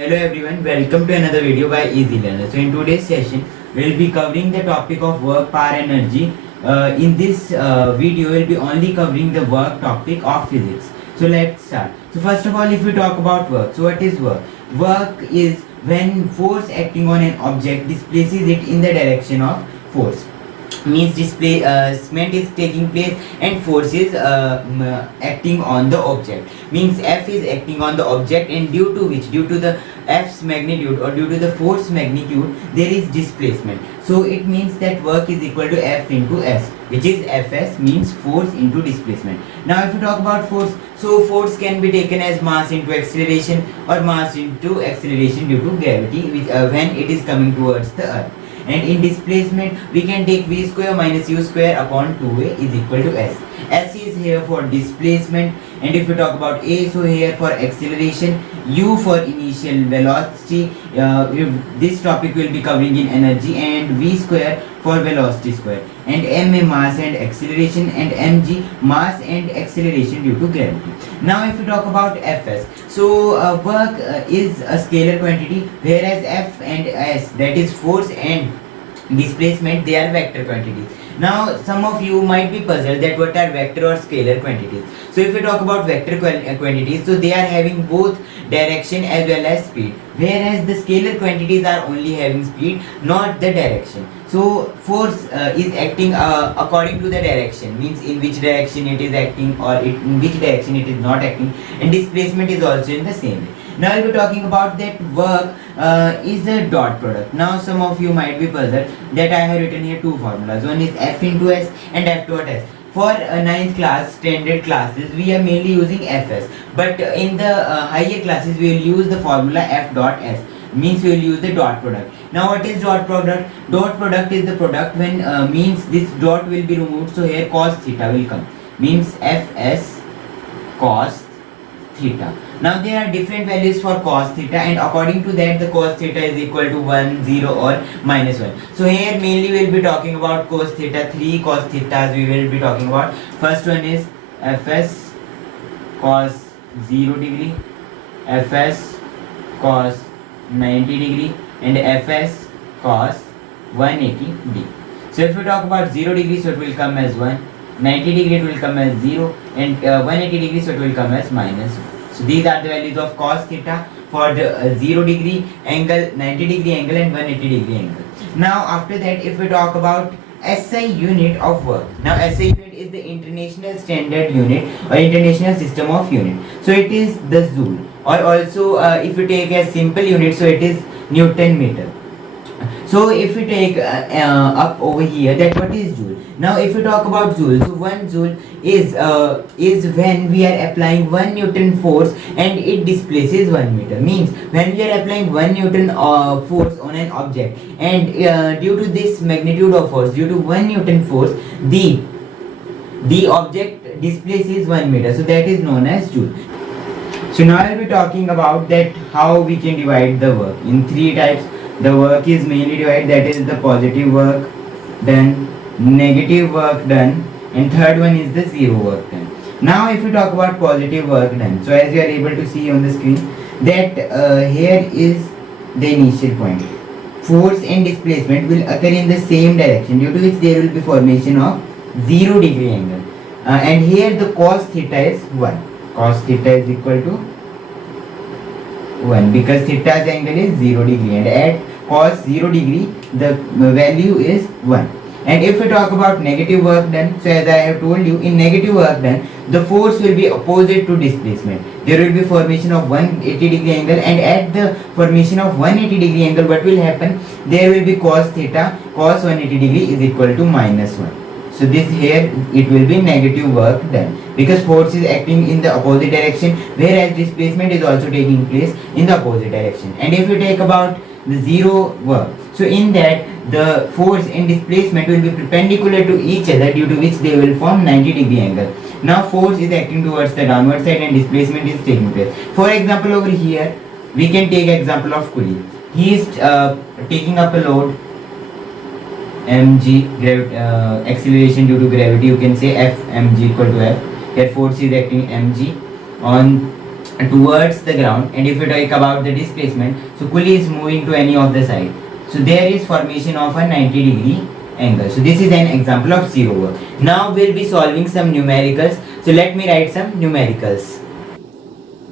Hello everyone, welcome to another video by Easy Learner. So in today's session, we'll be covering the topic of work, power, energy. In this video, we'll be only covering the work topic of physics. So let's start. So first of all, if we talk about work, so what is work? Work is when force acting on an object displaces it in the direction of force. Means displacement is taking place and force is acting on the object. Means F is acting on the object, and due to the F's magnitude or due to the force magnitude, there is displacement. So it means that work is equal to F into S, which is Fs, means force into displacement. Now if we talk about force, so force can be taken as mass into acceleration or mass into acceleration due to gravity, which when it is coming towards the earth. And in displacement, we can take v square minus u square upon 2a is equal to s. S is here for displacement, and if we talk about a, so here for acceleration, u for initial velocity. This topic will be covering in energy, and v square for velocity square, and m mass and acceleration, and mg mass and acceleration due to gravity. Now if we talk about Fs, so work is a scalar quantity, whereas F and S, that is force and displacement, they are vector quantities. Now some of you might be puzzled that what are vector or scalar quantities. So if we talk about vector quantities, so they are having both direction as well as speed, whereas the scalar quantities are only having speed, not the direction. So force is acting according to the direction, means in which direction it is acting or in which direction it is not acting, and displacement is also in the same way. Now we'll be talking about that work is a dot product. Now some of you might be puzzled that I have written here two formulas. One is F into S and F dot S. For 9th class standard classes, we are mainly using Fs, but in the higher classes we will use the formula F dot S, means we will use the dot product. Now what is dot product? Dot product is the product when means this dot will be removed, so here cos theta will come, means Fs cos theta. Now there are different values for cos theta, and according to that the cos theta is equal to 1, 0 or minus 1. So here mainly we will be talking about cos theta. 3 cos thetas we will be talking about. First one is Fs cos 0 degree, Fs cos 90 degree, and Fs cos 180 degree. So if we talk about 0 degree, so it will come as 1, 90 degree it will come as 0, and 180 degree, so it will come as minus 1. So these are the values of cos theta for the 0 degree angle, 90 degree angle, and 180 degree angle. Now after that, if we talk about SI unit of work. Now SI unit is the international standard unit or international system of unit. So it is the joule, or also if you take a simple unit, so it is Newton meter. So if we take up over here, that what is joule. Now if we talk about joule, so 1 joule is when we are applying 1 Newton force and it displaces 1 meter. Means when we are applying 1 Newton force on an object, and due to this magnitude of force, due to 1 Newton force, the object displaces 1 meter. So that is known as joule. So now I will be talking about that how we can divide the work in 3 types. The work is mainly divided, that is the positive work done, negative work done, and third one is the zero work done. Now if we talk about positive work done, so as you are able to see on the screen that here is the initial point. Force and displacement will occur in the same direction, due to which there will be formation of 0 degree angle, and here the cos theta is 1. Cos theta is equal to 1 because theta's angle is 0 degree, and at cos 0 degree the value is 1. And if we talk about negative work done, so as I have told you, in negative work done, the force will be opposite to displacement. There will be formation of 180 degree angle, and at the formation of 180 degree angle, what will happen? There will be cos theta, cos 180 degree is equal to minus 1. So this here it will be negative work done because force is acting in the opposite direction, whereas displacement is also taking place in the opposite direction. And if you take about the zero work, so in that the force and displacement will be perpendicular to each other, due to which they will form 90 degree angle. Now force is acting towards the downward side and displacement is taking place. For example, over here we can take example of Cooley. He is taking up a load mg, acceleration due to gravity, you can say F mg equal to F. Here force is acting mg on towards the ground, and if we talk about the displacement, so pulley is moving to any of the side, so there is formation of a 90-degree angle. So this is an example of zero work. Now we'll be solving some numericals, so let me write some numericals.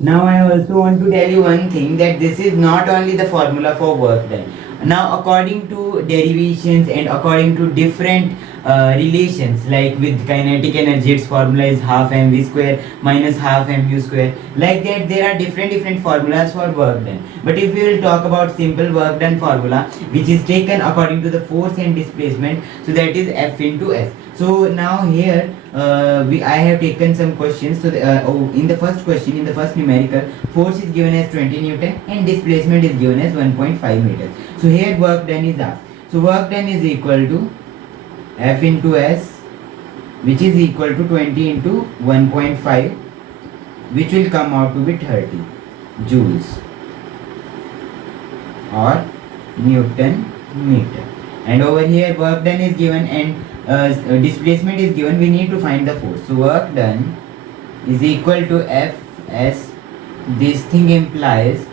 Now I also want to tell you one thing, that this is not only the formula for work done. Now according to derivations and according to different relations, like with kinetic energy, its formula is half mv square minus half mu square. Like that, there are different formulas for work done. But if we will talk about simple work done formula, which is taken according to the force and displacement, so that is F into S. So now here I have taken some questions. So in the first question, in the first numerical, force is given as 20 Newton and displacement is given as 1.5 meters. So here work done is asked. So work done is equal to F into S, which is equal to 20 into 1.5, which will come out to be 30 joules or Newton meter. And over here work done is given and displacement is given. We need to find the force. So work done is equal to Fs. This thing implies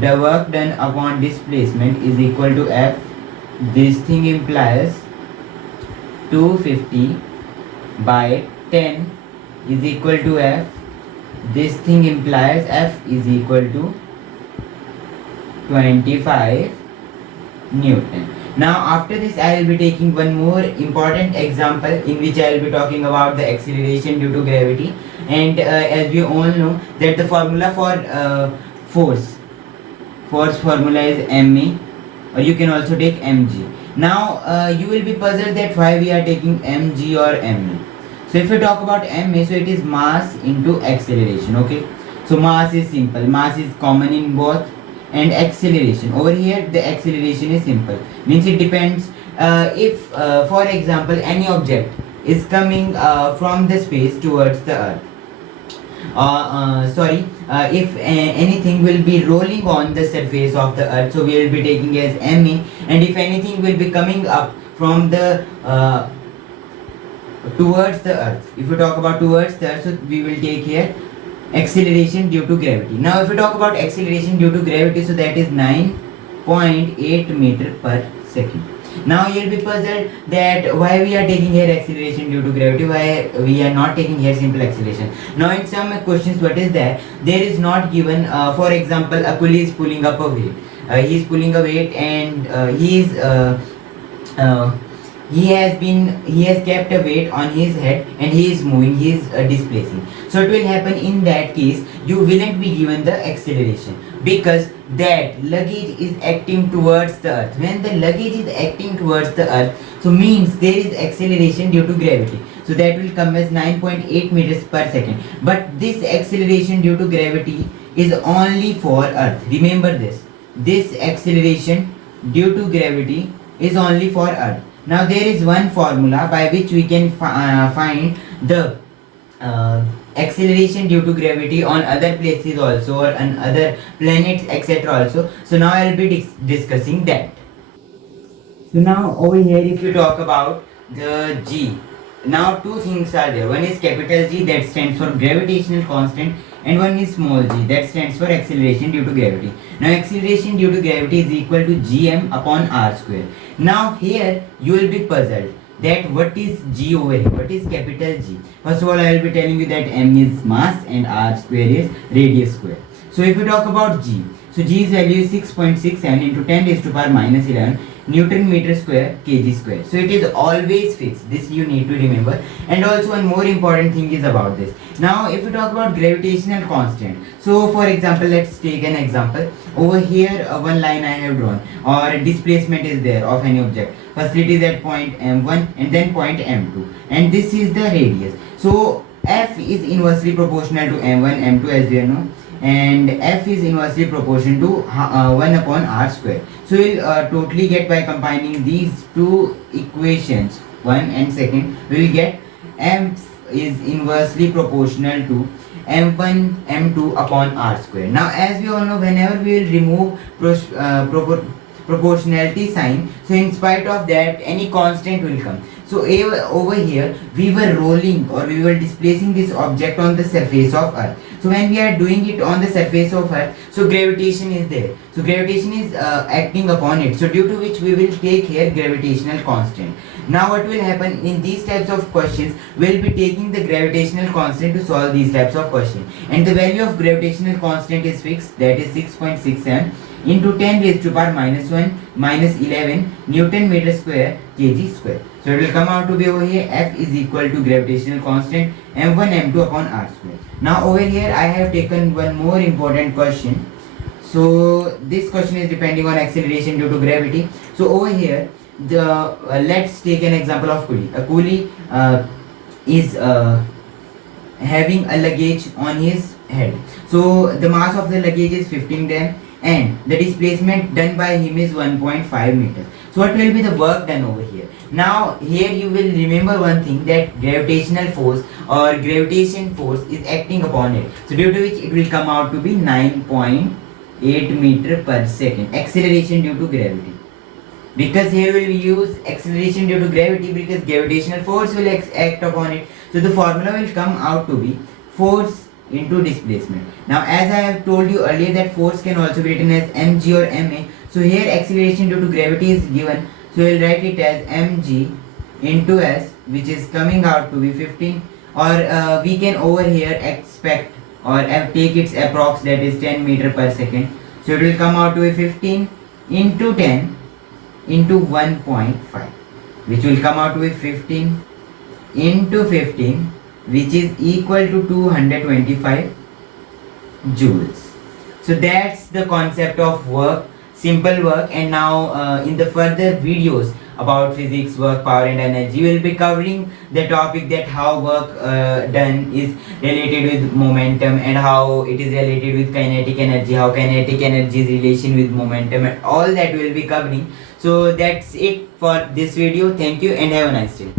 the work done upon displacement is equal to F. This thing implies 250 by 10 is equal to F. This thing implies F is equal to 25 Newton. Now after this I will be taking one more important example, in which I will be talking about the acceleration due to gravity. And as we all know that the formula for force formula is ma, or you can also take mg. Now you will be puzzled that why we are taking mg or ma. So if we talk about ma, so it is mass into acceleration. Okay, so mass is simple, mass is common in both. And acceleration, over here the acceleration is simple, means it depends if for example any object is coming from the space towards the earth, if anything will be rolling on the surface of the earth, so we will be taking as ma. And if anything will be coming up from the towards the earth, if we talk about towards the earth, so we will take here acceleration due to gravity. Now if we talk about acceleration due to gravity, so that is 9.8 meter per second. Now you will be puzzled that why we are taking here acceleration due to gravity, why we are not taking here simple acceleration. Now in some questions what is that, there is not given for example a pulley is pulling up a weight, he is pulling a weight and he has kept a weight on his head and he is moving, he is displacing. So it will happen in that case, you willn't be given the acceleration, because that luggage is acting towards the earth. When the luggage is acting towards the earth, so means there is acceleration due to gravity, so that will come as 9.8 meters per second. But this acceleration due to gravity is only for earth. Remember this acceleration due to gravity is only for earth. Now there is one formula by which we can find the acceleration due to gravity on other places also, or on other planets etc. also. So now I will be discussing that. So now over here if you talk about the G, now two things are there. One is capital G, that stands for gravitational constant, and one is small g, that stands for acceleration due to gravity. Now acceleration due to gravity is equal to gm upon r square. Now here you will be puzzled that what is g over here, what is capital G. First of all I will be telling you that m is mass and r square is radius square. So if we talk about g, so g's value is 6.67 into 10 raised to power minus 11 Newton meter square kg square. So it is always fixed, this you need to remember. And also one more important thing is about this. Now if we talk about gravitational constant, so for example let's take an example. Over here one line I have drawn, or displacement is there of any object. First it is at point m1 and then point m2, and this is the radius. So f is inversely proportional to m1 m2 as we know, and f is inversely proportional to 1 upon r square. So we'll totally get, by combining these two equations, one and second, we will get m is inversely proportional to m1 m2 upon r square. Now as we all know, whenever we will remove proportionality sign. So in spite of that, any constant will come. So over here we were rolling, or we were displacing this object on the surface of Earth. So when we are doing it on the surface of Earth, so gravitation is there. So gravitation is acting upon it. So due to which we will take here gravitational constant. Now what will happen in these types of questions, we will be taking the gravitational constant to solve these types of questions. And the value of gravitational constant is fixed, that is 6.67 into 10 raised to power minus 1 minus 11 Newton meter square kg square. So it will come out to be over here F is equal to gravitational constant m1 m2 upon r square. Now over here I have taken one more important question. So this question is depending on acceleration due to gravity. So over here the let's take an example of coolie. A coolie is having a luggage on his head. So the mass of the luggage is 15 gram and the displacement done by him is 1.5 meters. So what will be the work done over here? Now here you will remember one thing, that gravitational force or gravitation force is acting upon it. So due to which it will come out to be 9.8 meter per second acceleration due to gravity. Because here we will use acceleration due to gravity because gravitational force will act upon it. So the formula will come out to be force into displacement. Now as I have told you earlier that force can also be written as mg or ma. So here acceleration due to gravity is given. So we will write it as mg into s, which is coming out to be 15, or we can over here expect or take its approx, that is 10 meter per second. So it will come out to be 15 into 10 into 1.5, which will come out to be 15 into 15, which is equal to 225 joules. So that's the concept of work, simple work. And now in the further videos about physics, work, power and energy, we will be covering the topic that how work done is related with momentum, and how it is related with kinetic energy, how kinetic energy is relation with momentum, and all that we will be covering. So that's it for this video. Thank you and have a nice day.